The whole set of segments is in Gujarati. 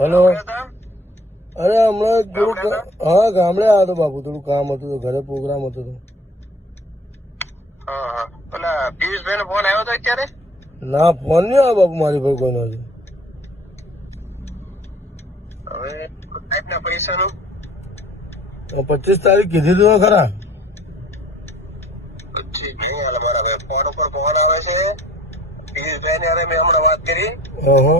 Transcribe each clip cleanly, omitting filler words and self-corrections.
હેલો. અરે હમણાં થોડું હા ગામડે આવ્યો હતો બાપુ, થોડું કામ હતું તો ઘરે પ્રોગ્રામ હતો તો. પેલા પિયુષભાઈ નો ફોન આવ્યો હતો અત્યારે? ના ફોન નહીં આવ્યો બાપુ મારી પર કોઈનો હજુ. હવે સાહેબના પૈસાનું 25 તારીખ કીધી તું ખરા. બરાબર. ફોન ઉપર ફોન આવે છે પિયુષભાઈ ને. મેં હમણાં વાત કરી. ઓહો.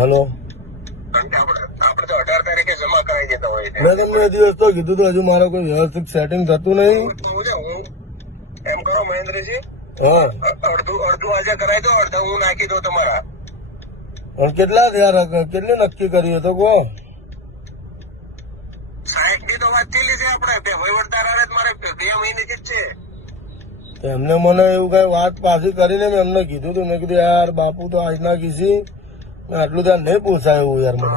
હેલો. આપણે તો 18 તારીખે જમા કરાવી દેતા હોય. મેં તમને એ દિવસ તો કીધું હતું, હજુ મારે કોઈ વ્યવસ્થિત સેટિંગ થતું નહીં. એમ કરો મહેન્દ્રજી, હા અડધું આજે કરાવી દો, અડધા હું નાખી દઉં તમારા. પણ કેટલા થયા, કેટલું નક્કી કર્યું તો કહો. 60 ની તો વાત થયેલી છે આપણે. વહીવટદાર હારે જ મારે 2 મહિનેથી જ છે. એમને મને એવું કઈ વાત પાછી કરીને મેં એમને કીધું હતું. મેં કીધું યાર બાપુ તો આજના કીધી આટલું ત્યાં નહીં પૂછાય એવું યાર મને.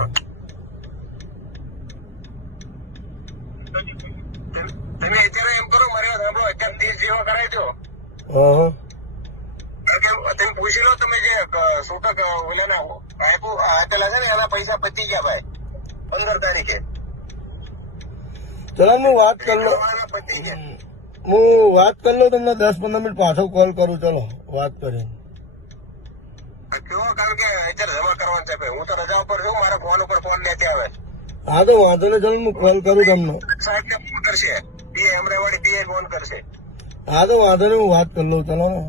તમે અત્યારે એમ કરો, મારે સાંભળો, અત્યારે 30 જેવા કરાવી દો. તમે પૂછી લો, તમે જે છૂટક ઓલાના આપેલા છે ને એના પૈસા પતી ગયા ભાઈ 15 તારીખે. ચલો હું વાત કરી લો, પતી ગયા. હું વાત કરી લઉં, તમને 10-15 મિનિટ પાછો કોલ કરું. ચલો વાત કરી. કેવો? કારણ કે અત્યારે જમા કરવાનું છે. હું તો રજા ઉપર છું, મારા ફોન ઉપર ફોન નથી આવે. હા તો વાંધો નહીં, ચલો હું કોલ કરું તમને. સાહેબ ને ફોન કરશે, અમરેવાડી પીએ ફોન કરશે. હા તો વાંધો નહીં, હું વાત કરી લઉં. ચલો ને.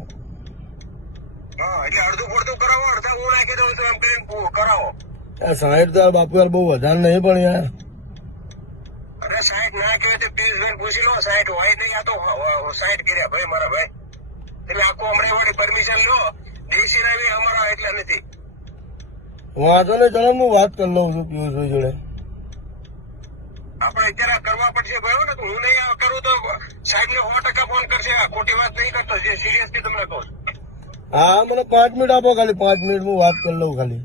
હા, એટલે અડધું પડતું કરાવો, અડધું હું નાખી દઉં છું એમ કરીને કરાવો. 60 તો બાપુ યાર બહુ વધારે નહીં પણ યાર. અરે 60 ના કહેવાય તો પિયુષભાઈ પૂછી લો. 60 હોય નહીં, આ તો 60 કર્યા ભાઈ મારા ભાઈ. એટલે આખું અમરેવાડી પરમિશન લો. દેશી રાવી અમારા એટલા નથી. વાંધો નહીં, ચલો હું વાત કરી લઉં છું પિયુષભાઈ જોડે. આપણે અત્યારે કરવા પડશે ભાઈ. ને હું નહીં કરું તો સાહેબ ને 100% ફોન કરશે. ખોટી વાત નહીં કરતો, જે સિરિયસલી તમને કહું છું. હા મને 5 મિનિટ આપો ખાલી, 5 મિનિટ હું વાત કરી લઉં ખાલી.